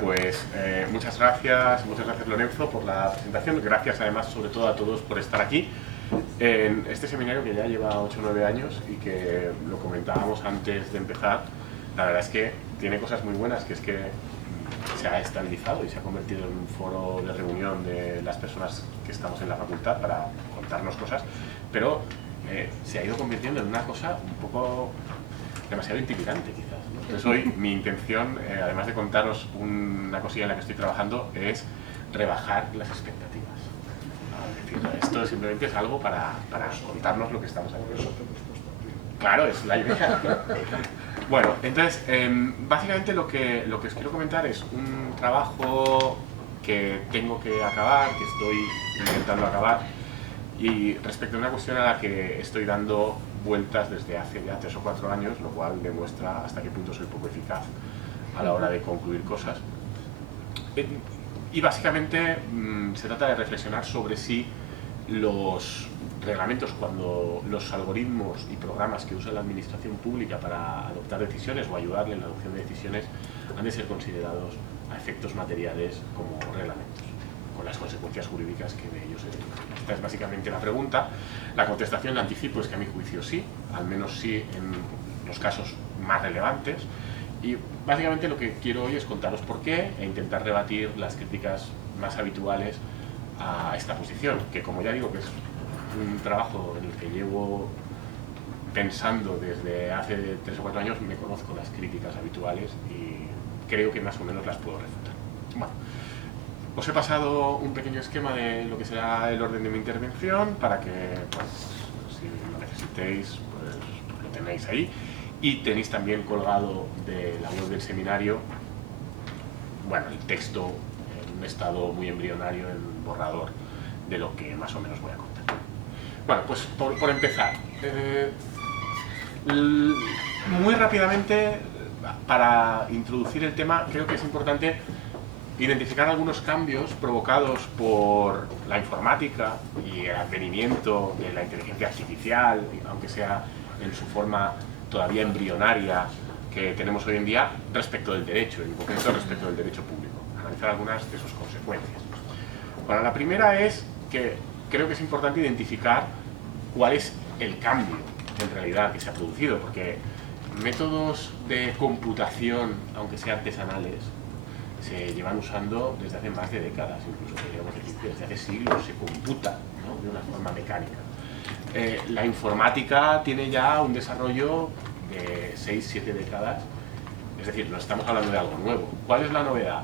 Pues muchas gracias Lorenzo por la presentación. Gracias además sobre todo a todos por estar aquí en este seminario que ya lleva 8 o 9 años y que lo comentábamos antes de empezar. La verdad es que tiene cosas muy buenas, que es que se ha estabilizado y se ha convertido en un foro de reunión de las personas que estamos en la facultad para contarnos cosas, pero se ha ido convirtiendo en una cosa un poco demasiado intimidante quizás, ¿no? Entonces hoy mi intención, además de contaros una cosilla en la que estoy trabajando, es rebajar las expectativas. Es decir, esto simplemente es algo para contarnos lo que estamos haciendo. Claro, es la idea, ¿no? Bueno, entonces, básicamente lo que os quiero comentar es un trabajo que tengo que acabar, que estoy intentando acabar, y respecto a una cuestión a la que estoy dando vueltas desde hace ya 3 o 4 años, lo cual demuestra hasta qué punto soy poco eficaz a la hora de concluir cosas. Y básicamente se trata de reflexionar sobre si los reglamentos, cuando los algoritmos y programas que usa la administración pública para adoptar decisiones o ayudarle en la adopción de decisiones, han de ser considerados a efectos materiales como reglamentos, con las consecuencias jurídicas que de ellos se derivan. Esta es básicamente la pregunta. La contestación, la anticipo, es que a mi juicio sí, al menos sí en los casos más relevantes. Y básicamente lo que quiero hoy es contaros por qué e intentar rebatir las críticas más habituales a esta posición, que como ya digo que es un trabajo en el que llevo pensando desde hace 3 o 4 años, me conozco las críticas habituales y creo que más o menos las puedo refutar. Bueno, os he pasado un pequeño esquema de lo que será el orden de mi intervención para que, bueno, pues, si lo necesitéis, pues lo tenéis ahí. Y tenéis también colgado de la web del seminario, bueno, el texto en un estado muy embrionario, en borrador, de lo que más o menos voy a contar. Bueno, pues por empezar, muy rápidamente, para introducir el tema, creo que es importante identificar algunos cambios provocados por la informática y el advenimiento de la inteligencia artificial, aunque sea en su forma todavía embrionaria que tenemos hoy en día, respecto del derecho, en concreto respecto del derecho público. Analizar algunas de sus consecuencias. Bueno, la primera es que creo que es importante identificar cuál es el cambio en realidad que se ha producido, porque métodos de computación, aunque sean artesanales, se llevan usando desde hace más de décadas, incluso podríamos decir que desde hace siglos se computa, ¿no?, de una forma mecánica. La informática tiene ya un desarrollo de 6-7 décadas, es decir, no estamos hablando de algo nuevo. ¿Cuál es la novedad?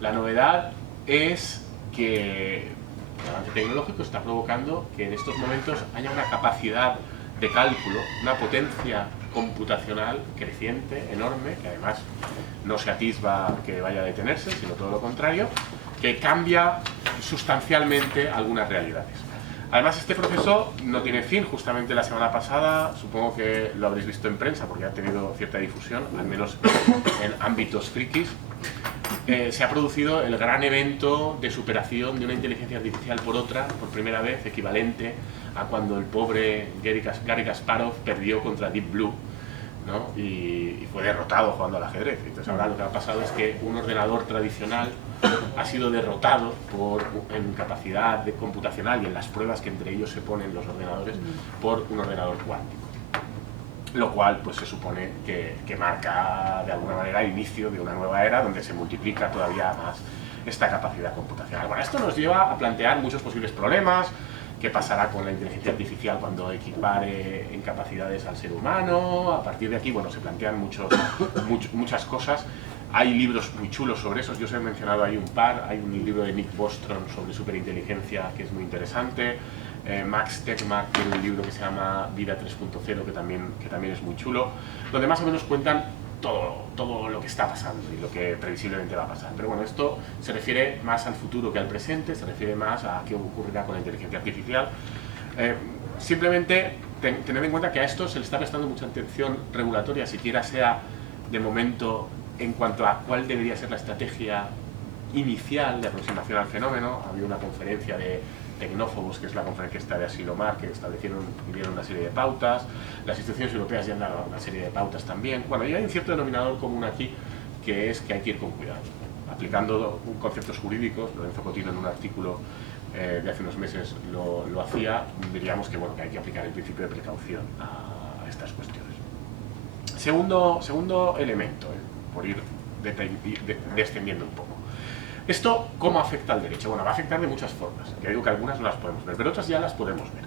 La novedad es que el avance tecnológico está provocando que en estos momentos haya una capacidad de cálculo, una potencia computacional creciente, enorme, que además no se atisba que vaya a detenerse, sino todo lo contrario, que cambia sustancialmente algunas realidades. Además, este proceso no tiene fin. Justamente la semana pasada, supongo que lo habréis visto en prensa porque ha tenido cierta difusión, al menos en ámbitos frikis, se ha producido el gran evento de superación de una inteligencia artificial por otra, por primera vez, equivalente a cuando el pobre Gary Kasparov perdió contra Deep Blue, ¿no?, y fue derrotado jugando al ajedrez. Entonces ahora lo que ha pasado es que un ordenador tradicional ha sido derrotado en capacidad computacional y en las pruebas que entre ellos se ponen los ordenadores por un ordenador cuántico. Lo cual pues se supone que marca de alguna manera el inicio de una nueva era donde se multiplica todavía más esta capacidad computacional. Bueno, esto nos lleva a plantear muchos posibles problemas. ¿Qué pasará con la inteligencia artificial cuando equipare en capacidades al ser humano? A partir de aquí, bueno, se plantean muchas cosas. Hay libros muy chulos sobre eso, yo os he mencionado ahí un par. Hay un libro de Nick Bostrom sobre superinteligencia que es muy interesante. Max Tegmark tiene un libro que se llama Vida 3.0 que también es muy chulo, donde más o menos cuentan todo lo que está pasando y lo que previsiblemente va a pasar. Pero bueno, esto se refiere más al futuro que al presente, se refiere más a qué ocurrirá con la inteligencia artificial. Simplemente tened en cuenta que a esto se le está prestando mucha atención regulatoria, siquiera sea de momento en cuanto a cuál debería ser la estrategia inicial de aproximación al fenómeno. Había una conferencia de Tecnófobos, que es la conferencia esta de Asilomar, que dieron una serie de pautas. Las instituciones europeas ya han dado una serie de pautas también. Bueno, y hay un cierto denominador común aquí, que es que hay que ir con cuidado. aplicando conceptos jurídicos. Lorenzo Cotino en un artículo de hace unos meses lo hacía, diríamos que, bueno, que hay que aplicar el principio de precaución a estas cuestiones. Segundo elemento, por ir descendiendo un poco. ¿Esto cómo afecta al derecho? Bueno, va a afectar de muchas formas. Ya digo que algunas no las podemos ver, pero otras ya las podemos ver.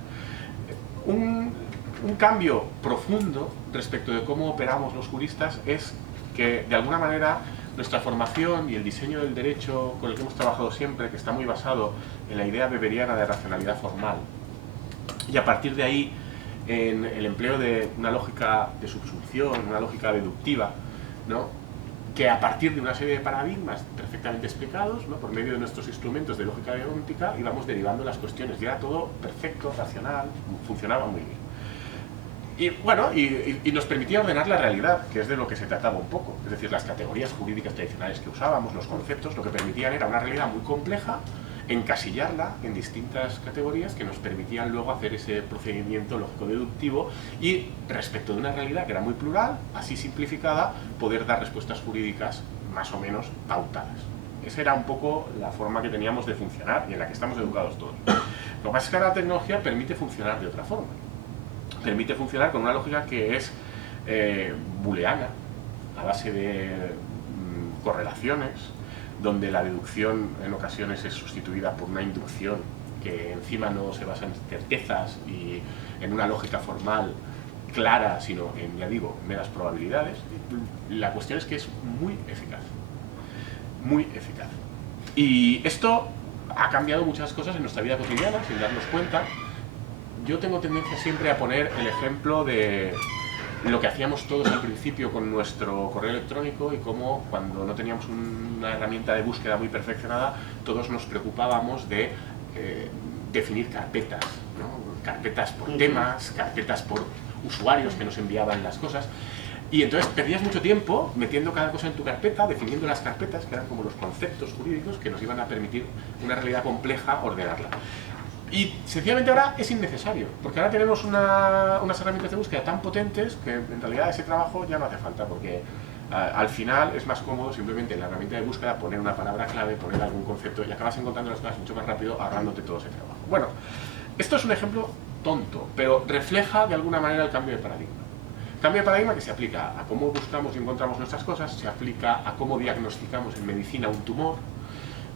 Un cambio profundo respecto de cómo operamos los juristas es que, de alguna manera, nuestra formación y el diseño del derecho con el que hemos trabajado siempre, que está muy basado en la idea weberiana de racionalidad formal, y a partir de ahí en el empleo de una lógica de subsunción, una lógica deductiva, ¿no?, que a partir de una serie de paradigmas perfectamente explicados, ¿no?, por medio de nuestros instrumentos de lógica deontica, íbamos derivando las cuestiones. Y era todo perfecto, racional, funcionaba muy bien. Y bueno, y nos permitía ordenar la realidad, que es de lo que se trataba un poco. Es decir, las categorías jurídicas tradicionales que usábamos, los conceptos, lo que permitían era una realidad muy compleja, encasillarla en distintas categorías que nos permitían luego hacer ese procedimiento lógico-deductivo y, respecto de una realidad que era muy plural, así simplificada, poder dar respuestas jurídicas más o menos pautadas. Esa era un poco la forma que teníamos de funcionar y en la que estamos educados todos. Lo que pasa es que ahora la tecnología permite funcionar de otra forma. Permite funcionar con una lógica que es booleana, a base de correlaciones, donde la deducción en ocasiones es sustituida por una inducción que encima no se basa en certezas y en una lógica formal clara, sino en, ya digo, meras probabilidades. La cuestión es que es muy eficaz. Muy eficaz. Y esto ha cambiado muchas cosas en nuestra vida cotidiana, sin darnos cuenta. Yo tengo tendencia siempre a poner el ejemplo de lo que hacíamos todos al principio con nuestro correo electrónico y cómo, cuando no teníamos una herramienta de búsqueda muy perfeccionada, todos nos preocupábamos de definir carpetas, ¿no? Carpetas por temas, carpetas por usuarios que nos enviaban las cosas. Y entonces perdías mucho tiempo metiendo cada cosa en tu carpeta, definiendo las carpetas, que eran como los conceptos jurídicos que nos iban a permitir una realidad compleja ordenarla. Y sencillamente ahora es innecesario, porque ahora tenemos unas herramientas de búsqueda tan potentes que en realidad ese trabajo ya no hace falta, porque al final es más cómodo simplemente en la herramienta de búsqueda poner una palabra clave, poner algún concepto y acabas encontrando las cosas mucho más rápido, ahorrándote todo ese trabajo. Bueno, esto es un ejemplo tonto, pero refleja de alguna manera el cambio de paradigma. Cambio de paradigma que se aplica a cómo buscamos y encontramos nuestras cosas, se aplica a cómo diagnosticamos en medicina un tumor,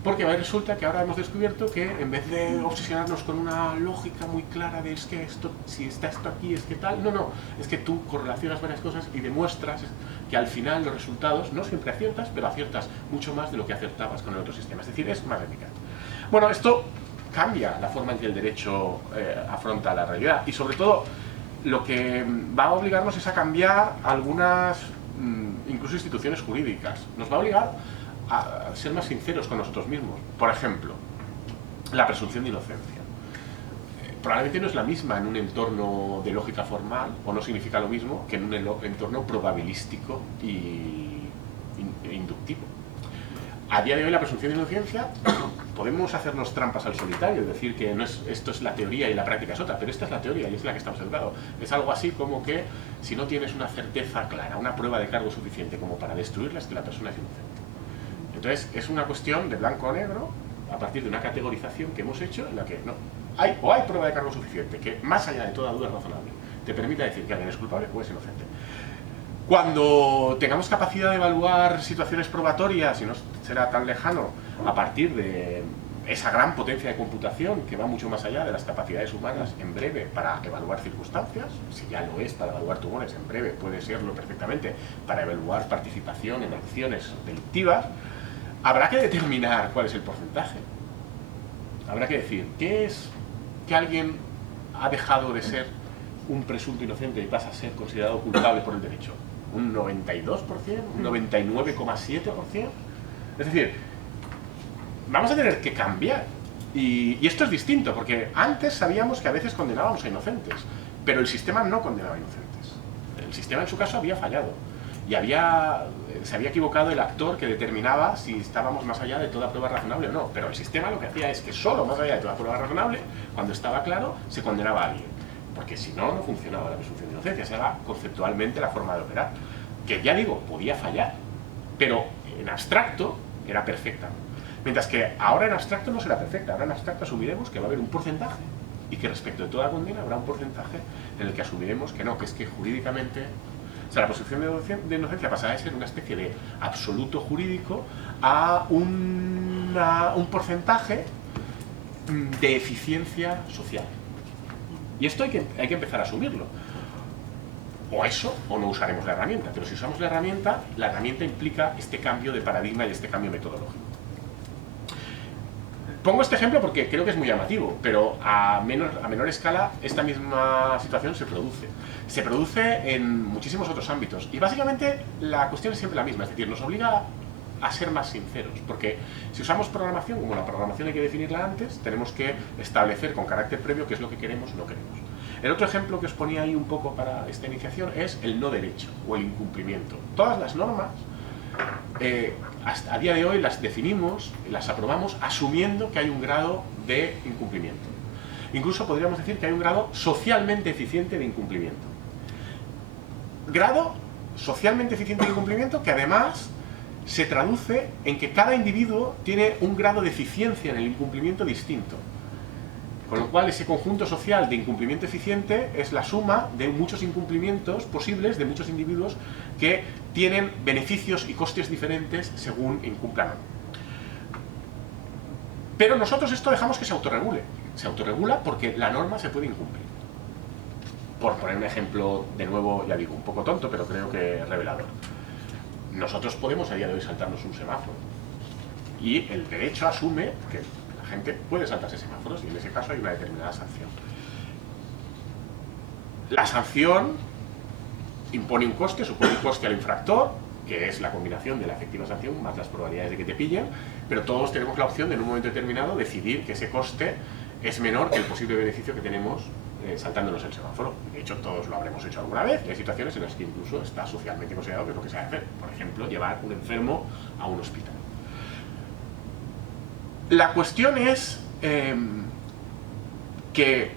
porque resulta que ahora hemos descubierto que en vez de obsesionarnos con una lógica muy clara de es que esto, si está esto aquí, es que tal, no, es que tú correlacionas varias cosas y demuestras que al final los resultados no siempre aciertas, pero aciertas mucho más de lo que acertabas con el otro sistema, es decir, es más eficaz. Bueno, esto cambia la forma en que el derecho afronta la realidad y sobre todo lo que va a obligarnos es a cambiar algunas, incluso instituciones jurídicas, nos va a obligar a ser más sinceros con nosotros mismos. Por ejemplo, la presunción de inocencia. Probablemente no es la misma en un entorno de lógica formal, o no significa lo mismo que en un entorno probabilístico e inductivo. A día de hoy la presunción de inocencia, podemos hacernos trampas al solitario, decir que no es, esto es la teoría y la práctica es otra, pero esta es la teoría y es la que estamos educados. Es algo así como que si no tienes una certeza clara, una prueba de cargo suficiente como para destruirla, es que la persona es inocente. Entonces es una cuestión de blanco o negro a partir de una categorización que hemos hecho en la que no hay prueba de cargo suficiente que, más allá de toda duda razonable, te permita decir que alguien es culpable o es inocente. Cuando tengamos capacidad de evaluar situaciones probatorias, y no será tan lejano, a partir de esa gran potencia de computación que va mucho más allá de las capacidades humanas en breve para evaluar circunstancias, si ya lo es para evaluar tumores, en breve puede serlo perfectamente para evaluar participación en acciones delictivas, habrá que determinar cuál es el porcentaje. Habrá que decir, ¿qué es que alguien ha dejado de ser un presunto inocente y pasa a ser considerado culpable por el derecho? ¿Un 92%? ¿Un 99,7%? Es decir, vamos a tener que cambiar. Y esto es distinto, porque antes sabíamos que a veces condenábamos a inocentes, pero el sistema no condenaba a inocentes. El sistema en su caso había fallado. Y se había equivocado el actor que determinaba si estábamos más allá de toda prueba razonable o no. Pero el sistema lo que hacía es que solo más allá de toda prueba razonable, cuando estaba claro, se condenaba a alguien. Porque si no, no funcionaba la presunción de inocencia. Esa era conceptualmente la forma de operar. Que ya digo, podía fallar. Pero en abstracto, era perfecta. Mientras que ahora en abstracto no será perfecta, ahora en abstracto asumiremos que va a haber un porcentaje y que respecto de toda condena habrá un porcentaje en el que asumiremos que no, que es que jurídicamente, o sea, la presunción de inocencia pasará de ser una especie de absoluto jurídico a un porcentaje de eficiencia social. Y esto hay que empezar a asumirlo. O eso, o no usaremos la herramienta. Pero si usamos la herramienta implica este cambio de paradigma y este cambio metodológico. Pongo este ejemplo porque creo que es muy llamativo, pero a menor escala esta misma situación se produce. Se produce en muchísimos otros ámbitos. Y básicamente la cuestión es siempre la misma, es decir, nos obliga a ser más sinceros, porque si usamos programación, como la programación hay que definirla antes, tenemos que establecer con carácter previo qué es lo que queremos o no queremos. El otro ejemplo que os ponía ahí un poco para esta iniciación es el no derecho o el incumplimiento. Todas las normas, hasta a día de hoy las definimos, las aprobamos asumiendo que hay un grado de incumplimiento. Incluso podríamos decir que hay un grado socialmente eficiente de incumplimiento. Grado socialmente eficiente de incumplimiento que además se traduce en que cada individuo tiene un grado de eficiencia en el incumplimiento distinto. Con lo cual ese conjunto social de incumplimiento eficiente es la suma de muchos incumplimientos posibles de muchos individuos que tienen beneficios y costes diferentes según incumplan. Pero nosotros esto dejamos que se autorregule. Se autorregula porque la norma se puede incumplir. Por poner un ejemplo, de nuevo, ya digo, un poco tonto, pero creo que revelador. Nosotros podemos a día de hoy saltarnos un semáforo. Y el derecho asume que la gente puede saltarse semáforos y en ese caso hay una determinada sanción. La sanción impone un coste, supone un coste al infractor, que es la combinación de la efectiva sanción más las probabilidades de que te pillen, pero todos tenemos la opción de en un momento determinado decidir que ese coste es menor que el posible beneficio que tenemos saltándonos el semáforo. De hecho, todos lo habremos hecho alguna vez. Hay situaciones en las que incluso está socialmente considerado que es lo que se debe hacer. Por ejemplo, llevar un enfermo a un hospital. La cuestión es que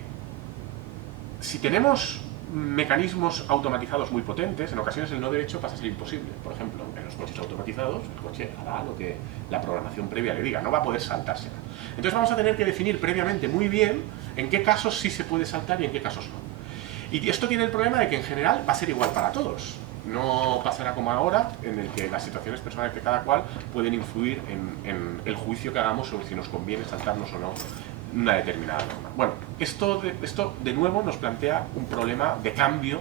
si tenemos mecanismos automatizados muy potentes, en ocasiones el no derecho pasa a ser imposible. Por ejemplo, en los coches automatizados, el coche hará lo que la programación previa le diga, no va a poder saltársela. Entonces vamos a tener que definir previamente muy bien en qué casos sí se puede saltar y en qué casos no. Y esto tiene el problema de que en general va a ser igual para todos. No pasará como ahora, en el que las situaciones personales de cada cual pueden influir en el juicio que hagamos sobre si nos conviene saltarnos o no una determinada norma. Bueno, esto de nuevo nos plantea un problema de cambio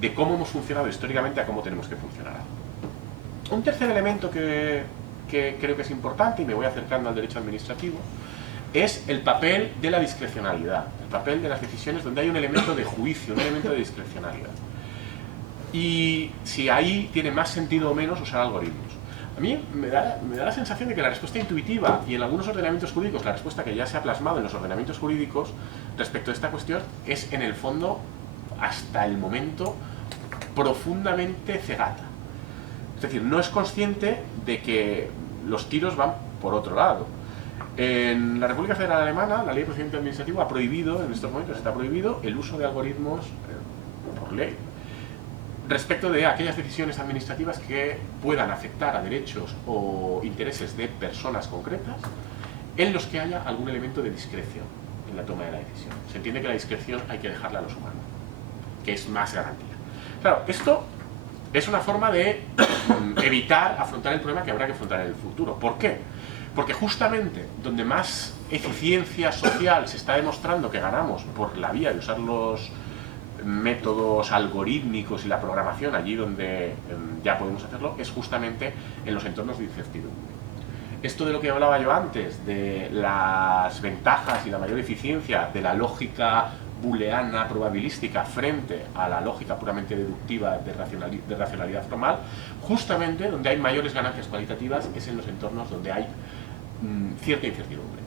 de cómo hemos funcionado históricamente a cómo tenemos que funcionar. Un tercer elemento que creo que es importante, y me voy acercando al derecho administrativo, es el papel de la discrecionalidad, el papel de las decisiones donde hay un elemento de juicio, un elemento de discrecionalidad. Y si ahí tiene más sentido o menos usar algoritmos. A mí me da la sensación de que la respuesta intuitiva y en algunos ordenamientos jurídicos, la respuesta que ya se ha plasmado en los ordenamientos jurídicos respecto a esta cuestión es en el fondo, hasta el momento, profundamente cegata. Es decir, no es consciente de que los tiros van por otro lado. En la República Federal Alemana, la Ley de Procedimiento Administrativo ha prohibido, en estos momentos está prohibido, el uso de algoritmos por ley respecto de aquellas decisiones administrativas que puedan afectar a derechos o intereses de personas concretas en los que haya algún elemento de discreción en la toma de la decisión. Se entiende que la discreción hay que dejarla a los humanos, que es más garantía. Claro, esto es una forma de evitar afrontar el problema que habrá que afrontar en el futuro. ¿Por qué? Porque justamente donde más eficiencia social se está demostrando que ganamos por la vía de usar los métodos algorítmicos y la programación, allí donde ya podemos hacerlo, es justamente en los entornos de incertidumbre. Esto de lo que hablaba yo antes, de las ventajas y la mayor eficiencia de la lógica booleana probabilística frente a la lógica puramente deductiva de racionalidad formal, justamente donde hay mayores ganancias cualitativas es en los entornos donde hay cierta incertidumbre.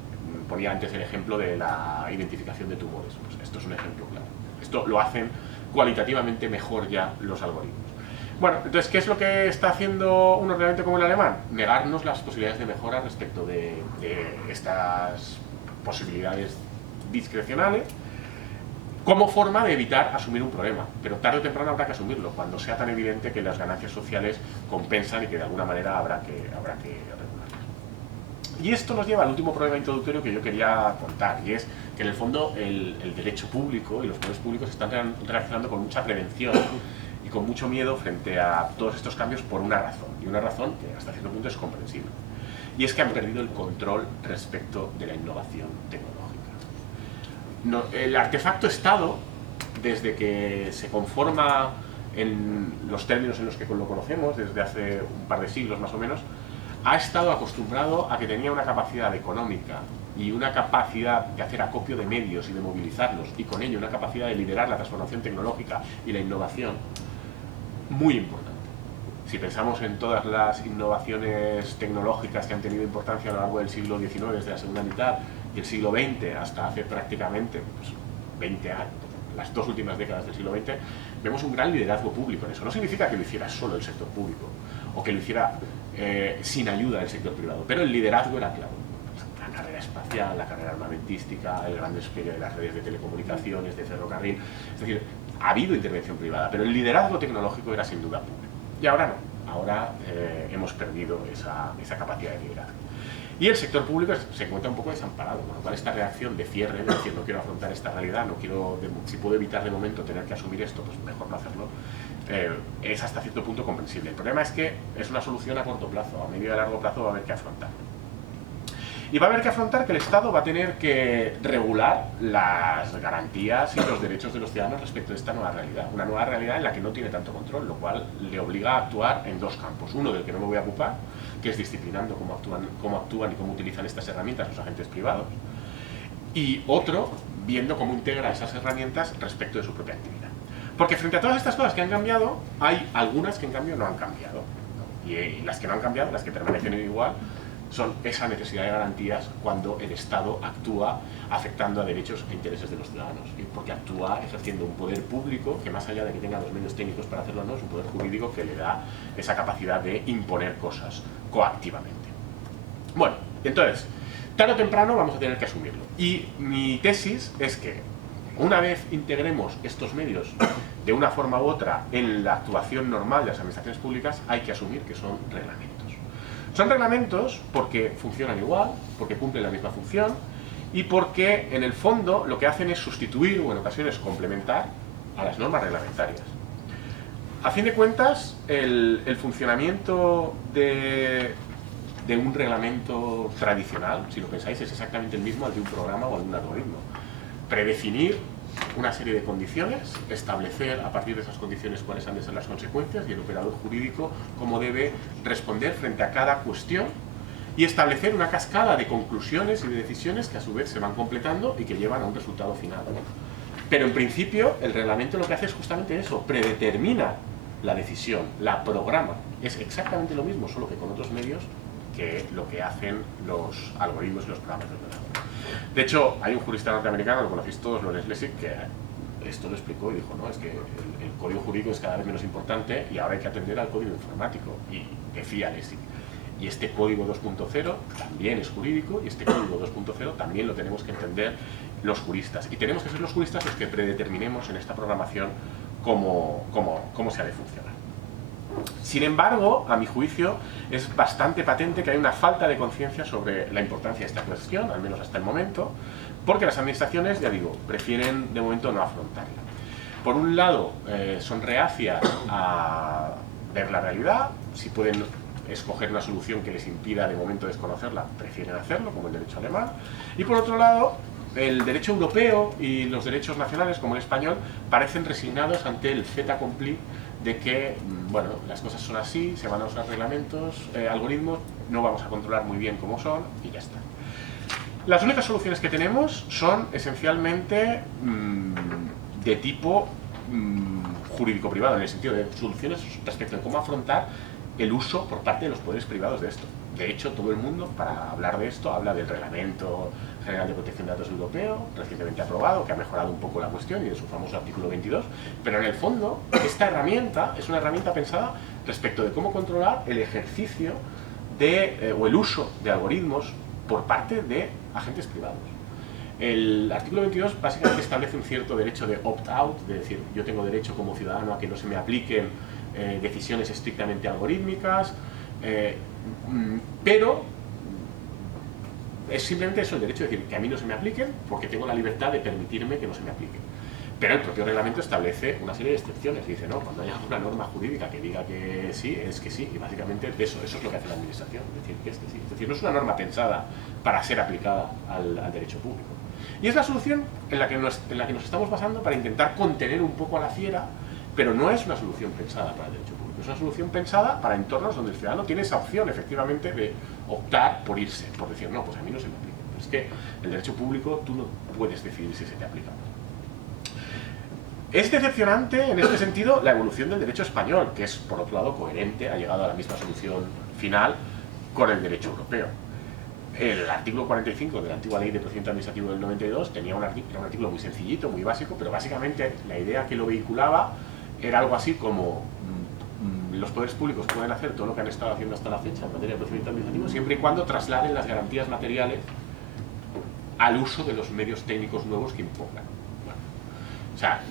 Ponía antes el ejemplo de la identificación de tumores, pues esto es un ejemplo claro. Esto lo hacen cualitativamente mejor ya los algoritmos. Bueno, entonces, ¿qué es lo que está haciendo un ordenamiento como el alemán? Negarnos las posibilidades de mejora respecto de estas posibilidades discrecionales como forma de evitar asumir un problema. Pero tarde o temprano habrá que asumirlo, cuando sea tan evidente que las ganancias sociales compensan y que de alguna manera habrá que regularlas. Y esto nos lleva al último problema introductorio que yo quería contar, y es que en el fondo el derecho público y los poderes públicos están reaccionando con mucha prevención y con mucho miedo frente a todos estos cambios por una razón, y una razón que hasta cierto punto es comprensible. Y es que han perdido el control respecto de la innovación tecnológica. El artefacto Estado, desde que se conforma en los términos en los que lo conocemos, desde hace un par de siglos más o menos, ha estado acostumbrado a que tenía una capacidad económica y una capacidad de hacer acopio de medios y de movilizarlos, y con ello una capacidad de liderar la transformación tecnológica y la innovación muy importante. Si pensamos en todas las innovaciones tecnológicas que han tenido importancia a lo largo del siglo XIX, desde la segunda mitad, y el siglo XX hasta hace prácticamente 20 años, las 2 últimas décadas del siglo XX, vemos un gran liderazgo público en eso. No significa que lo hiciera solo el sector público o que lo hiciera sin ayuda del sector privado, pero el liderazgo era claro. La carrera espacial, la carrera armamentística, el gran despliegue de las redes de telecomunicaciones, de ferrocarril. Es decir, ha habido intervención privada, pero el liderazgo tecnológico era sin duda público. Y ahora no, ahora hemos perdido esa capacidad de liderazgo. Y el sector público se encuentra un poco desamparado, con lo cual esta reacción de cierre, de decir no quiero afrontar esta realidad, no quiero, si puedo evitar de momento tener que asumir esto, pues mejor no hacerlo, es hasta cierto punto comprensible. El problema es que es una solución a corto plazo, a medio y a largo plazo va a haber que afrontarlo. Y va a haber que afrontar que el Estado va a tener que regular las garantías y los derechos de los ciudadanos respecto a esta nueva realidad. Una nueva realidad en la que no tiene tanto control, lo cual le obliga a actuar en 2 campos. Uno del que no me voy a ocupar, que es disciplinando cómo actúan y cómo utilizan estas herramientas los agentes privados. Y otro, viendo cómo integra esas herramientas respecto de su propia actividad. Porque frente a todas estas cosas que han cambiado, hay algunas que en cambio no han cambiado. Y las que no han cambiado, las que permanecen igual, son esa necesidad de garantías cuando el Estado actúa afectando a derechos e intereses de los ciudadanos, porque actúa ejerciendo un poder público que, más allá de que tenga los medios técnicos para hacerlo o no, es un poder jurídico que le da esa capacidad de imponer cosas coactivamente. Bueno, entonces, tarde o temprano vamos a tener que asumirlo. Y mi tesis es que una vez integremos estos medios de una forma u otra en la actuación normal de las administraciones públicas, hay que asumir que son reglamentos. Son reglamentos porque funcionan igual, porque cumplen la misma función y porque en el fondo lo que hacen es sustituir o en ocasiones complementar a las normas reglamentarias. A fin de cuentas, el funcionamiento de un reglamento tradicional, si lo pensáis, es exactamente el mismo al de un programa o al de un algoritmo. Predefinir una serie de condiciones, establecer a partir de esas condiciones cuáles han de ser las consecuencias y el operador jurídico cómo debe responder frente a cada cuestión, y establecer una cascada de conclusiones y de decisiones que a su vez se van completando y que llevan a un resultado final. Pero en principio el reglamento lo que hace es justamente eso, predetermina la decisión, la programa. Es exactamente lo mismo, solo que con otros medios que lo que hacen los algoritmos y los programas de ordenador. De hecho, hay un jurista norteamericano, lo conocéis todos, Lawrence Lessig, que esto lo explicó y dijo, no, es que el código jurídico es cada vez menos importante y ahora hay que atender al código informático. Y decía Lessig, y este código 2.0 también es jurídico y este código 2.0 también lo tenemos que entender los juristas. Y tenemos que ser los juristas los que predeterminemos en esta programación cómo se ha de funcionar. Sin embargo, a mi juicio, es bastante patente que hay una falta de conciencia sobre la importancia de esta cuestión, al menos hasta el momento, porque las administraciones, ya digo, prefieren de momento no afrontarla. Por un lado, son reacias a ver la realidad, si pueden escoger una solución que les impida de momento desconocerla, prefieren hacerlo, como el derecho alemán, y por otro lado, el derecho europeo y los derechos nacionales, como el español, parecen resignados ante el fait accompli de que, bueno, las cosas son así, se van a usar reglamentos, algoritmos, no vamos a controlar muy bien cómo son y ya está. Las únicas soluciones que tenemos son esencialmente de tipo jurídico-privado, en el sentido de soluciones respecto a cómo afrontar el uso por parte de los poderes privados de esto. De hecho, todo el mundo, para hablar de esto, habla del Reglamento General de Protección de Datos Europeo, recientemente aprobado, que ha mejorado un poco la cuestión y de su famoso artículo 22, pero en el fondo, esta herramienta es una herramienta pensada respecto de cómo controlar el ejercicio o el uso de algoritmos por parte de agentes privados. El artículo 22 básicamente establece un cierto derecho de opt-out, de decir, yo tengo derecho como ciudadano a que no se me apliquen decisiones estrictamente algorítmicas, pero es simplemente eso, el derecho de decir que a mí no se me apliquen porque tengo la libertad de permitirme que no se me apliquen. Pero el propio reglamento establece una serie de excepciones. Dice, no, cuando haya una norma jurídica que diga que sí, es que sí. Y básicamente eso es lo que hace la administración, decir que es que sí. Es decir, no es una norma pensada para ser aplicada al derecho público. Y es la solución en la que nos estamos basando para intentar contener un poco a la fiera, pero no es una solución pensada para el derecho público. Es una solución pensada para entornos donde el ciudadano tiene esa opción, efectivamente, de optar por irse, por decir, no, pues a mí no se me aplica. Pero es que el derecho público tú no puedes decidir si se te aplica. Es decepcionante, en este sentido, la evolución del derecho español, que es, por otro lado, coherente, ha llegado a la misma solución final con el derecho europeo. El artículo 45 de la antigua ley de procedimiento administrativo del 92 tenía un artículo muy sencillito, muy básico, pero básicamente la idea que lo vehiculaba era algo así como los poderes públicos pueden hacer todo lo que han estado haciendo hasta la fecha en materia de procedimiento administrativo siempre y cuando trasladen las garantías materiales al uso de los medios técnicos nuevos que impongan. Bueno, o sea,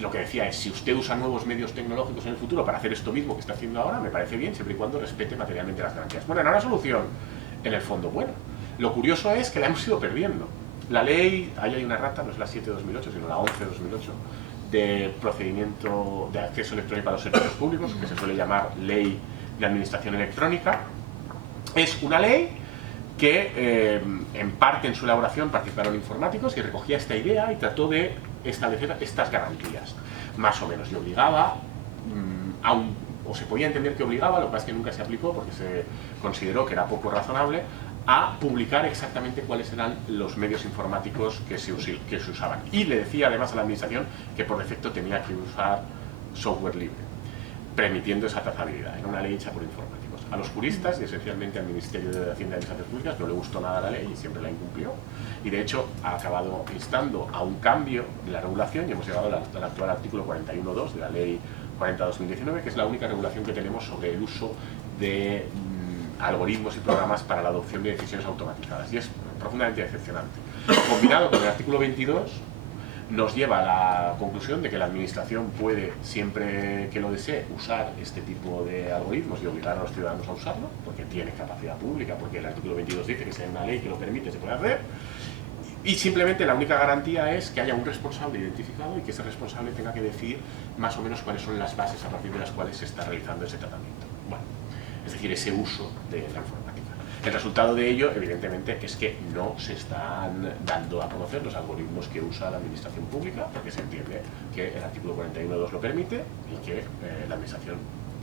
lo que decía es, si usted usa nuevos medios tecnológicos en el futuro para hacer esto mismo que está haciendo ahora, me parece bien, siempre y cuando respete materialmente las garantías. Bueno, era una solución, en el fondo, bueno. Lo curioso es que la hemos ido perdiendo. La ley, ahí hay una rata, no es la 7/2008, sino la 11/2008, de procedimiento de acceso electrónico a los servicios públicos, que se suele llamar Ley de Administración Electrónica. Es una ley que en parte en su elaboración participaron informáticos y recogía esta idea y trató de establecer estas garantías, más o menos, y obligaba, o se podía entender que obligaba, lo que pasa es que nunca se aplicó porque se consideró que era poco razonable, a publicar exactamente cuáles eran los medios informáticos que se usaban. Y le decía además a la administración que por defecto tenía que usar software libre, permitiendo esa trazabilidad. Era una ley hecha por informáticos. A los juristas y esencialmente al Ministerio de Hacienda y Administraciones Públicas no le gustó nada la ley y siempre la incumplió. Y de hecho ha acabado instando a un cambio de la regulación y hemos llegado al actual artículo 41.2 de la Ley 40/2019, que es la única regulación que tenemos sobre el uso de algoritmos y programas para la adopción de decisiones automatizadas. Y es profundamente decepcionante. Combinado con el artículo 22, nos lleva a la conclusión de que la administración puede, siempre que lo desee, usar este tipo de algoritmos y obligar a los ciudadanos a usarlo, porque tiene capacidad pública, porque el artículo 22 dice que si hay una ley que lo permite, se puede hacer, y simplemente la única garantía es que haya un responsable identificado y que ese responsable tenga que decir más o menos cuáles son las bases a partir de las cuales se está realizando ese tratamiento. Bueno, es decir, ese uso de la informática. El resultado de ello, evidentemente, es que no se están dando a conocer los algoritmos que usa la administración pública, porque se entiende que el artículo 41.2 lo permite y que la administración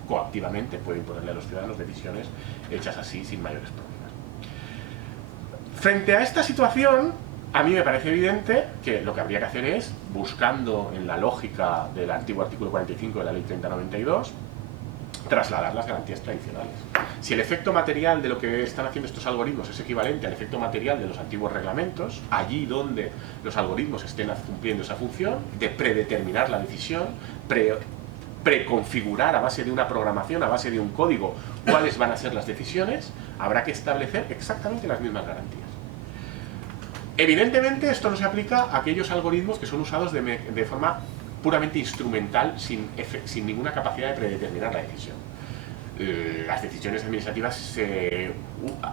coactivamente puede imponerle a los ciudadanos decisiones hechas así sin mayores problemas. Frente a esta situación, a mí me parece evidente que lo que habría que hacer es, buscando en la lógica del antiguo artículo 45 de la Ley 30/92, trasladar las garantías tradicionales. Si el efecto material de lo que están haciendo estos algoritmos es equivalente al efecto material de los antiguos reglamentos, allí donde los algoritmos estén cumpliendo esa función de predeterminar la decisión, preconfigurar a base de una programación, a base de un código, cuáles van a ser las decisiones, habrá que establecer exactamente las mismas garantías. Evidentemente esto no se aplica a aquellos algoritmos que son usados de forma puramente instrumental, sin ninguna capacidad de predeterminar la decisión. Las decisiones administrativas se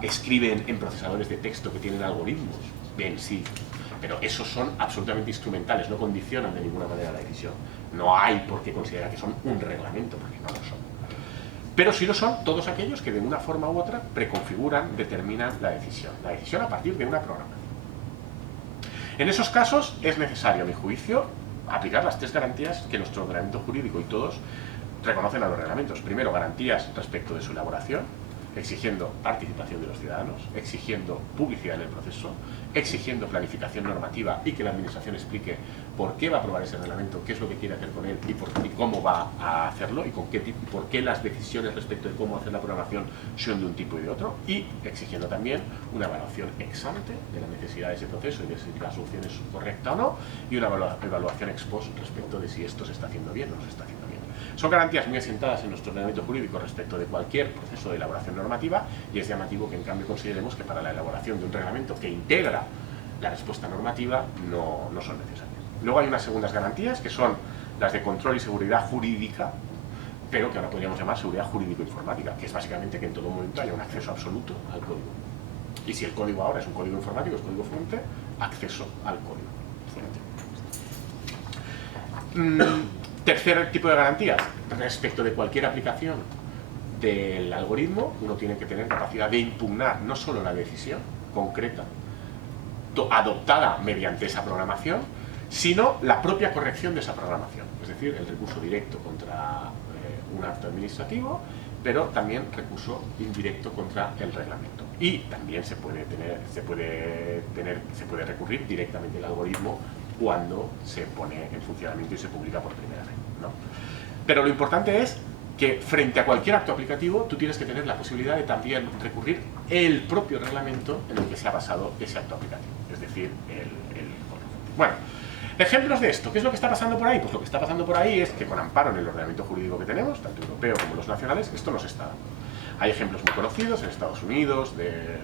escriben en procesadores de texto que tienen algoritmos, bien, sí, pero esos son absolutamente instrumentales, no condicionan de ninguna manera la decisión. No hay por qué considerar que son un reglamento, porque no lo son. Pero sí lo son todos aquellos que de una forma u otra preconfiguran, determinan la decisión a partir de una programación. En esos casos es necesario, a mi juicio, aplicar las tres garantías que nuestro ordenamiento jurídico y todos reconocen a los reglamentos. Primero, garantías respecto de su elaboración, exigiendo participación de los ciudadanos, exigiendo publicidad en el proceso, exigiendo planificación normativa y que la administración explique por qué va a aprobar ese reglamento, qué es lo que quiere hacer con él y cómo va a hacerlo y por qué las decisiones respecto de cómo hacer la programación son de un tipo y de otro, y exigiendo también una evaluación ex ante de la necesidad de ese proceso y de si la solución es correcta o no, y una evaluación ex post respecto de si esto se está haciendo bien o no se está haciendo bien. Son garantías muy asentadas en nuestro ordenamiento jurídico respecto de cualquier proceso de elaboración normativa, y es llamativo que en cambio consideremos que para la elaboración de un reglamento que integra la respuesta normativa no son necesarias. Luego hay unas segundas garantías que son las de control y seguridad jurídica, pero que ahora podríamos llamar seguridad jurídico-informática, que es básicamente que en todo momento haya un acceso absoluto al código. Y si el código ahora es un código informático, es código fuente, acceso al código fuente. Tercer tipo de garantías, respecto de cualquier aplicación del algoritmo, uno tiene que tener capacidad de impugnar no solo la decisión concreta adoptada mediante esa programación, sino la propia corrección de esa programación, es decir, el recurso directo contra un acto administrativo, pero también recurso indirecto contra el reglamento. Y también se puede recurrir directamente al algoritmo cuando se pone en funcionamiento y se publica por primera vez, ¿no? Pero lo importante es que frente a cualquier acto aplicativo tú tienes que tener la posibilidad de también recurrir el propio reglamento en el que se ha basado ese acto aplicativo, es decir, el código. Bueno, ejemplos de esto. ¿Qué es lo que está pasando por ahí? Pues lo que está pasando por ahí es que con amparo en el ordenamiento jurídico que tenemos, tanto europeo como los nacionales, esto nos está dando. Hay ejemplos muy conocidos en Estados Unidos,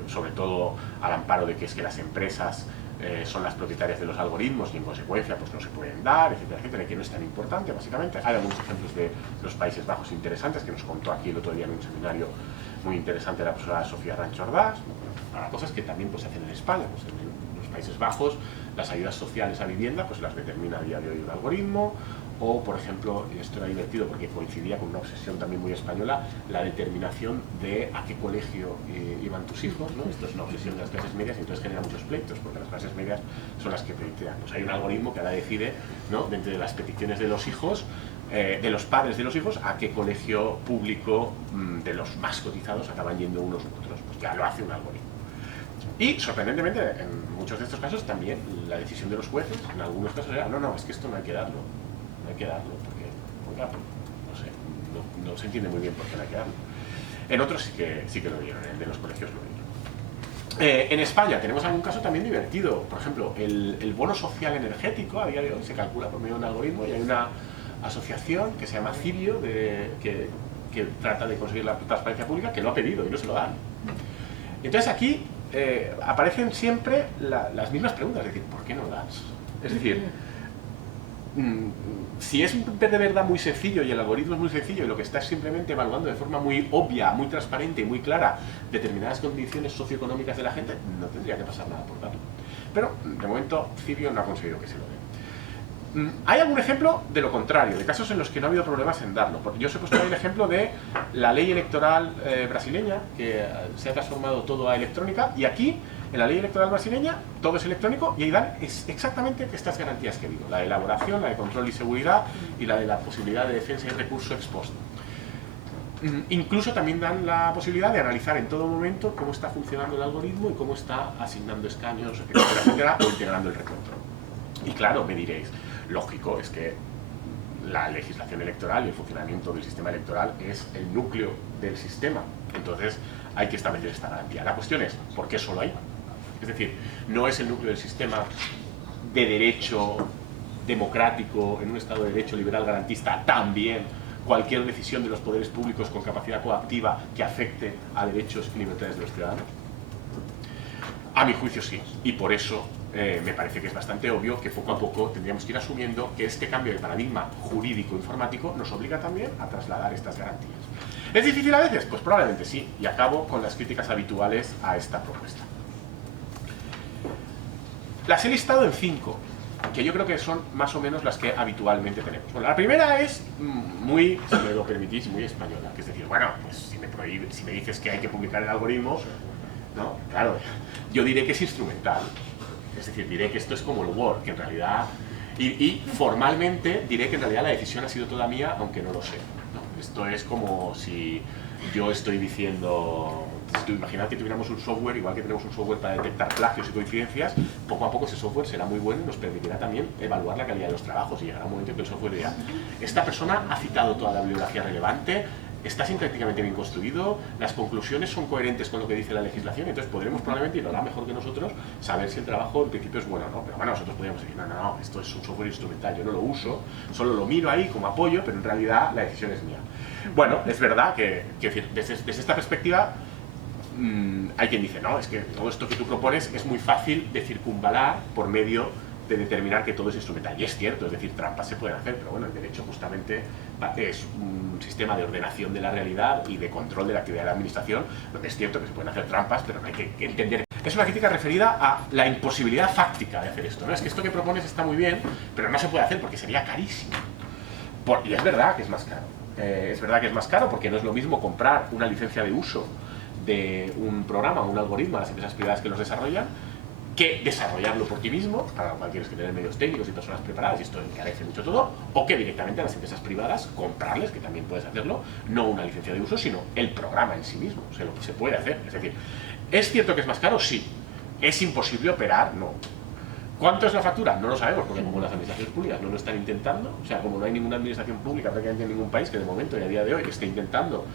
sobre todo al amparo de que es que las empresas son las propietarias de los algoritmos y en consecuencia pues no se pueden dar, etcétera, etcétera, y que no es tan importante básicamente. Hay algunos ejemplos de los Países Bajos interesantes que nos contó aquí el otro día en un seminario muy interesante la profesora Sofía Rancho Ordaz, para cosas que también pues, se hacen en España. Pues, en los Países Bajos las ayudas sociales a vivienda pues las determina a día de hoy un algoritmo, o por ejemplo, y esto era divertido porque coincidía con una obsesión también muy española, la determinación de a qué colegio iban tus hijos, ¿no? Esto es una obsesión de las clases medias y entonces genera muchos pleitos porque las clases medias son las que peticionan. Pues hay un algoritmo que ahora decide, ¿no?, dentro de las peticiones de los hijos, de los padres de los hijos, a qué colegio público de los más cotizados acaban yendo unos u otros. Pues ya lo hace un algoritmo. Y, sorprendentemente, en muchos de estos casos también la decisión de los jueces, en algunos casos era, no, es que esto no hay que darlo, porque no sé, no se entiende muy bien por qué no hay que darlo. En otros sí que lo dieron, el de los colegios lo dieron. En España tenemos algún caso también divertido, por ejemplo, el bono social energético a día de hoy se calcula por medio de un algoritmo y hay una asociación que se llama Cibio, que trata de conseguir la transparencia pública, que lo ha pedido y no se lo dan. Entonces aquí aparecen siempre las mismas preguntas, es decir, ¿por qué no lo das? Es decir, si es de verdad muy sencillo y el algoritmo es muy sencillo y lo que está simplemente evaluando de forma muy obvia, muy transparente y muy clara determinadas condiciones socioeconómicas de la gente, no tendría que pasar nada por darlo. Pero de momento Cibio no ha conseguido que se lo dé. Hay algún ejemplo de lo contrario, de casos en los que no ha habido problemas en darlo. Porque yo os he puesto ahí el ejemplo de la ley electoral brasileña, que se ha transformado todo a electrónica, y aquí, en la ley electoral brasileña, todo es electrónico y ahí dan exactamente estas garantías que digo: la de elaboración, la de control y seguridad y la de la posibilidad de defensa y recurso ex post. Incluso también dan la posibilidad de analizar en todo momento cómo está funcionando el algoritmo y cómo está asignando escaños, etcétera, etcétera, o integrando el recuento. Y claro, me diréis, lógico, es que la legislación electoral y el funcionamiento del sistema electoral es el núcleo del sistema, entonces hay que establecer esta garantía. La cuestión es, ¿por qué solo ahí? Es decir, no es el núcleo del sistema de derecho democrático, en un estado de derecho liberal garantista, también cualquier decisión de los poderes públicos con capacidad coactiva que afecte a derechos y libertades de los ciudadanos. A mi juicio sí, y por eso me parece que es bastante obvio que poco a poco tendríamos que ir asumiendo que este cambio de paradigma jurídico-informático nos obliga también a trasladar estas garantías. ¿Es difícil a veces? Pues probablemente sí, y acabo con las críticas habituales a esta propuesta. Las he listado en 5, que yo creo que son más o menos las que habitualmente tenemos. Bueno, la primera es muy, si me lo permitís, muy española, que es decir, bueno, pues si me dices que hay que publicar el algoritmo, no, claro, yo diré que es instrumental. Es decir, diré que esto es como el Word, que en realidad... Y formalmente diré que en realidad la decisión ha sido toda mía, aunque no lo sé, ¿no? Esto es como si yo estoy diciendo... Imaginad que tuviéramos un software, igual que tenemos un software para detectar plagios y coincidencias, poco a poco ese software será muy bueno y nos permitirá también evaluar la calidad de los trabajos. Y llegará un momento en que el software dirá, esta persona ha citado toda la bibliografía relevante, está sintácticamente bien construido, las conclusiones son coherentes con lo que dice la legislación, entonces podremos probablemente, y lo hará mejor que nosotros, saber si el trabajo en principio es bueno o no. Pero bueno, nosotros podríamos decir, no, esto es un software instrumental, yo no lo uso, solo lo miro ahí como apoyo, pero en realidad la decisión es mía. Bueno, es verdad que desde esta perspectiva hay quien dice, no, es que todo esto que tú propones es muy fácil de circunvalar por medio de determinar que todo es instrumental. Y es cierto, es decir, trampas se pueden hacer, pero bueno, el derecho justamente es un sistema de ordenación de la realidad y de control de la actividad de la administración, donde es cierto que se pueden hacer trampas, pero no hay que entender. Es una crítica referida a la imposibilidad fáctica de hacer esto, ¿no? Es que esto que propones está muy bien, pero no se puede hacer porque sería carísimo. Y es verdad que es más caro. Es verdad que es más caro porque no es lo mismo comprar una licencia de uso de un programa o un algoritmo a las empresas privadas que los desarrollan que desarrollarlo por ti mismo, para lo cual tienes que tener medios técnicos y personas preparadas, y esto encarece mucho todo, o que directamente a las empresas privadas comprarles, que también puedes hacerlo, no una licencia de uso, sino el programa en sí mismo. Se puede hacer. Es decir, ¿es cierto que es más caro? Sí. ¿Es imposible operar? No. ¿Cuánto es la factura? No lo sabemos, porque como las administraciones públicas no lo están intentando, o sea, como no hay ninguna administración pública prácticamente en ningún país que de momento y a día de hoy esté intentando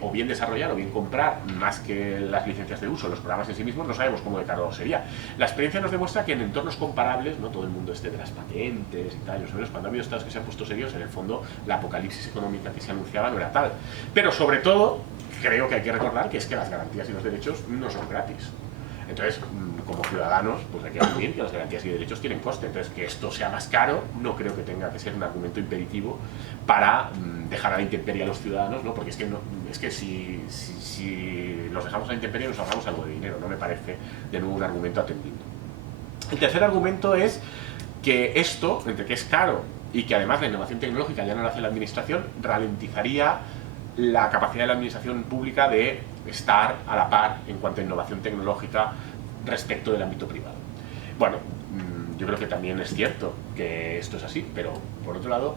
o bien desarrollar o bien comprar más que las licencias de uso, los programas en sí mismos, no sabemos cómo de caro sería. La experiencia nos demuestra que en entornos comparables, no todo el mundo de las patentes y tal, cuando ha habido estados que se han puesto serios, en el fondo la apocalipsis económica que se anunciaba no era tal. Pero sobre todo, creo que hay que recordar que es que las garantías y los derechos no son gratis. Entonces, como ciudadanos, pues hay que asumir que las garantías y derechos tienen coste. Entonces, que esto sea más caro, no creo que tenga que ser un argumento imperativo para dejar a la intemperie a los ciudadanos, ¿no? Porque es que si los dejamos a la intemperie nos ahorramos algo de dinero, no me parece de nuevo un argumento atendible. El tercer argumento es que esto, entre que es caro y que además la innovación tecnológica ya no la hace la administración, ralentizaría la capacidad de la administración pública de estar a la par en cuanto a innovación tecnológica respecto del ámbito privado. Bueno, yo creo que también es cierto que esto es así, pero por otro lado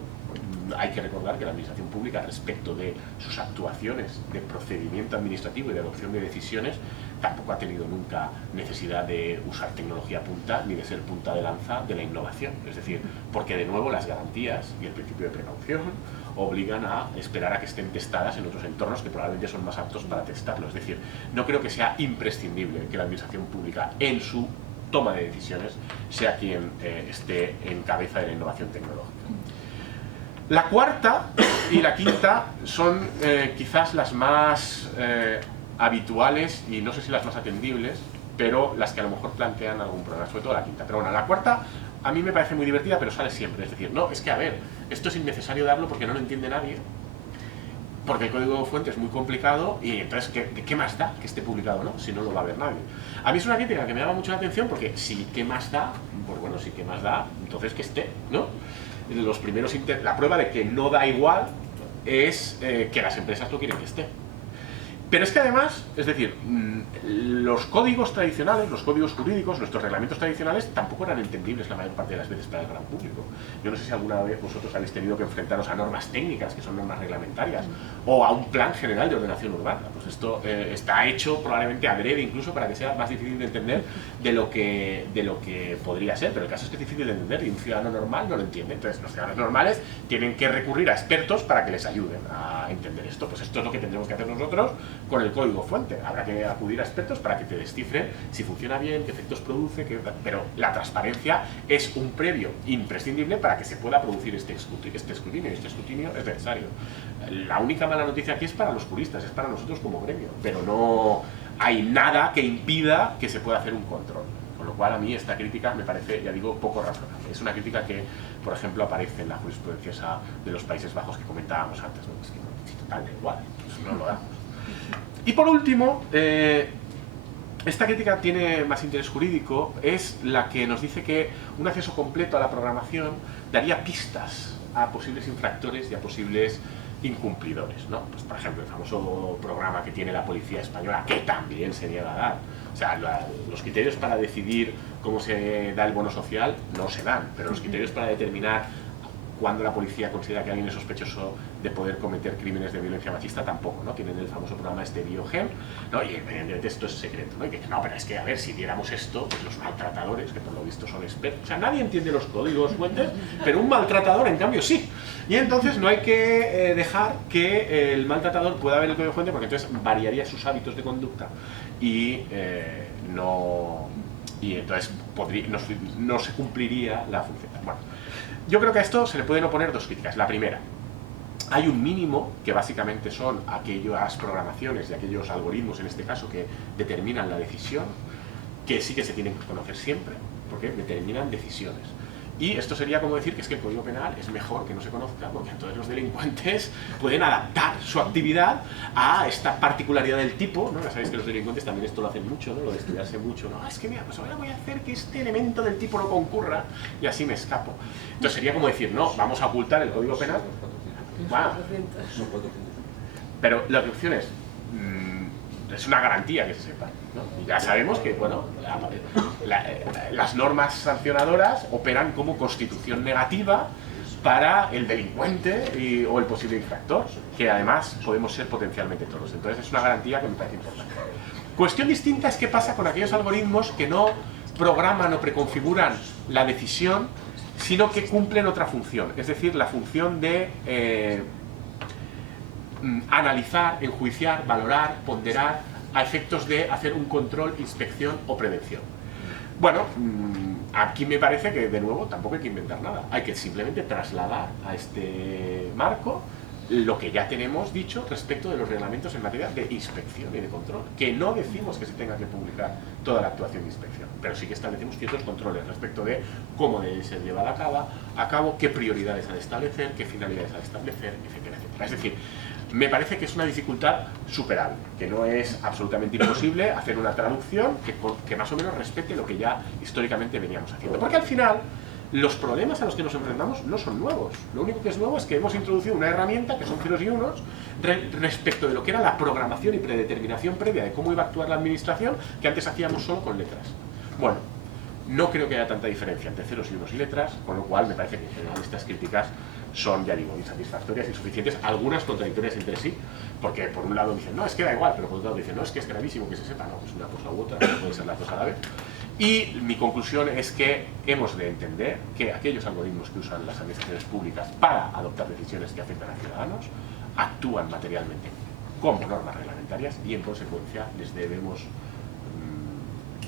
hay que recordar que la administración pública respecto de sus actuaciones de procedimiento administrativo y de adopción de decisiones tampoco ha tenido nunca necesidad de usar tecnología punta ni de ser punta de lanza de la innovación. Es decir, porque de nuevo las garantías y el principio de precaución obligan a esperar a que estén testadas en otros entornos que probablemente son más aptos para testarlo. Es decir, no creo que sea imprescindible que la administración pública en su toma de decisiones sea quien esté en cabeza de la innovación tecnológica. La cuarta y la quinta son quizás las más habituales y no sé si las más atendibles, pero las que a lo mejor plantean algún problema, sobre todo la quinta. Pero bueno, la cuarta a mí me parece muy divertida, pero sale siempre. Es decir, no, es que a ver, esto es innecesario darlo porque no lo entiende nadie, porque el código fuente es muy complicado y entonces, ¿qué más da que esté publicado o no? Si no lo va a ver nadie. A mí es una crítica que me llama mucho la atención porque si ¿qué más da? Pues bueno, si ¿qué más da? Entonces que esté, ¿no? Los primeros la prueba de que no da igual es que las empresas lo quieren que esté. Pero es que además, es decir, los códigos tradicionales, los códigos jurídicos, nuestros reglamentos tradicionales tampoco eran entendibles la mayor parte de las veces para el gran público. Yo no sé si alguna vez vosotros habéis tenido que enfrentaros a normas técnicas, que son normas reglamentarias, o a un plan general de ordenación urbana. Pues esto está hecho probablemente adrede incluso para que sea más difícil de entender de lo que podría ser, pero el caso es que es difícil de entender y un ciudadano normal no lo entiende. Entonces los ciudadanos normales tienen que recurrir a expertos para que les ayuden a entender esto. Pues esto es lo que tendremos que hacer nosotros con el código fuente. Habrá que acudir a expertos para que te descifren si funciona bien, qué efectos produce, pero la transparencia es un previo imprescindible para que se pueda producir este escrutinio, y este escrutinio es necesario. La única mala noticia aquí es para los juristas, es para nosotros como gremio, pero no hay nada que impida que se pueda hacer un control. Con lo cual a mí esta crítica me parece, ya digo, poco razonable. Es una crítica que, por ejemplo, aparece en la jurisprudencia esa de los Países Bajos que comentábamos antes, ¿no? Es que no, total da igual, pues no lo damos. Y por último, esta crítica tiene más interés jurídico, es la que nos dice que un acceso completo a la programación daría pistas a posibles infractores y a posibles incumplidores, ¿no? Pues, por ejemplo, el famoso programa que tiene la Policía Española, que también se niega a dar. O sea, los criterios para decidir cómo se da el bono social no se dan, pero los criterios para determinar cuando la policía considera que alguien es sospechoso de poder cometer crímenes de violencia machista tampoco, ¿no? Tienen el famoso programa Biogen, ¿no? Y evidentemente esto es secreto, ¿no? Y que no, pero es que a ver, si diéramos esto, pues los maltratadores, que por lo visto son expertos, o sea, nadie entiende los códigos fuentes, pero un maltratador en cambio sí. Y entonces no hay que dejar que el maltratador pueda ver el código fuente porque entonces variaría sus hábitos de conducta y entonces no se cumpliría la función. Bueno, yo creo que a esto se le pueden oponer dos críticas. La primera, hay un mínimo, que básicamente son aquellas programaciones y aquellos algoritmos, en este caso, que determinan la decisión, que sí que se tienen que conocer siempre. porque determinan decisiones. Y esto sería como decir que es que el Código Penal es mejor que no se conozca, porque entonces los delincuentes pueden adaptar su actividad a esta particularidad del tipo, ¿no? Ya sabéis que los delincuentes también esto lo hacen mucho, ¿no? Lo de estudiarse mucho, ¿no? Es que mira, pues ahora voy a hacer que este elemento del tipo no concurra y así me escapo. Entonces sería como decir, no, vamos a ocultar el Código Penal. Wow. Pero la opción es una garantía que se sepa, ¿no? Y ya sabemos que, bueno, las normas sancionadoras operan como constitución negativa para el delincuente o el posible infractor, que además podemos ser potencialmente todos. Entonces es una garantía que me parece importante. Cuestión distinta es qué pasa con aquellos algoritmos que no programan o preconfiguran la decisión, sino que cumplen otra función, es decir, la función de analizar, enjuiciar, valorar, ponderar a efectos de hacer un control, inspección o prevención. Bueno, aquí me parece que de nuevo tampoco hay que inventar nada, hay que simplemente trasladar a este marco lo que ya tenemos dicho respecto de los reglamentos en materia de inspección y de control, que no decimos que se tenga que publicar toda la actuación de inspección, pero sí que establecemos ciertos controles respecto de cómo debe ser llevada a cabo, qué prioridades ha de establecer, qué finalidades ha de establecer, etcétera, etcétera. Es decir, me parece que es una dificultad superable, que no es absolutamente imposible hacer una traducción que más o menos respete lo que ya históricamente veníamos haciendo. Porque al final, los problemas a los que nos enfrentamos no son nuevos. Lo único que es nuevo es que hemos introducido una herramienta, que son ceros y unos, respecto de lo que era la programación y predeterminación previa de cómo iba a actuar la administración, que antes hacíamos solo con letras. Bueno, no creo que haya tanta diferencia entre ceros y unos y letras, con lo cual me parece que en general estas críticas son, ya digo, insatisfactorias, insuficientes, algunas contradictorias entre sí, porque por un lado dicen, no, es que da igual, pero por otro lado dicen, no, es que es gravísimo que se sepa, no, pues una cosa u otra, no puede ser la cosa a la vez. Y mi conclusión es que hemos de entender que aquellos algoritmos que usan las administraciones públicas para adoptar decisiones que afectan a ciudadanos actúan materialmente como normas reglamentarias y en consecuencia les debemos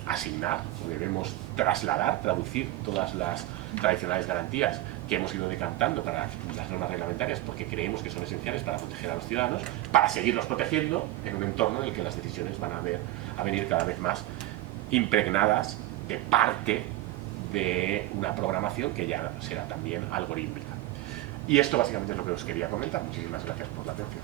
asignar, o debemos trasladar, traducir todas las tradicionales garantías que hemos ido decantando para las normas reglamentarias porque creemos que son esenciales para proteger a los ciudadanos, para seguirlos protegiendo en un entorno en el que las decisiones van a venir cada vez más impregnadas de parte de una programación que ya será también algorítmica. Y esto básicamente es lo que os quería comentar. Muchísimas gracias por la atención.